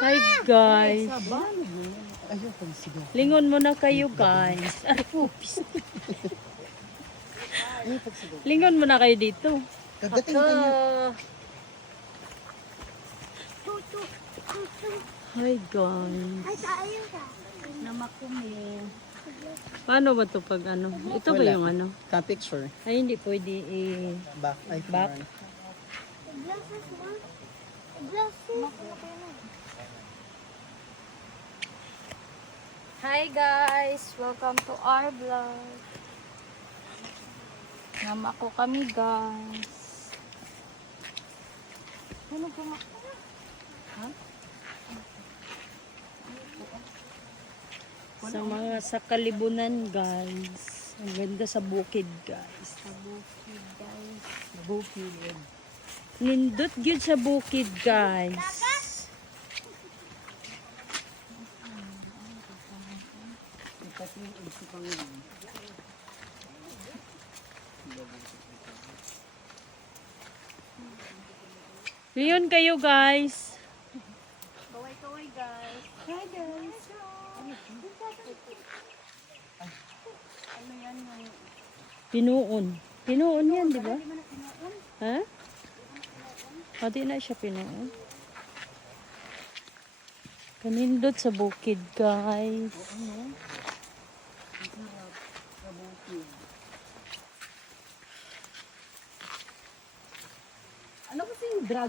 Hi guys. Lingon mo na kayo guys. Lingon mo na kayo dito. Hi guys. Paano ba to pag ano? Ito ba yung ano? Ka-picture. Ay hindi pwede Back. Ay, Back. front. Hi guys! Welcome to our vlog. Nama ko kami guys. Ano ba nga? sa kalibunan guys. Ang ganda sa bukid guys. Sa bukid guys. Bukid. Nindot gyud sa bukid guys. Leon kayo guys. Kaway-kaway guys. Hi guys. Ano yan yung... Pinuon. Pinuon yan, di ba? Ha? Di na siya pinuon. Kanindot sa bukid, guys. Ano kasi yung drag?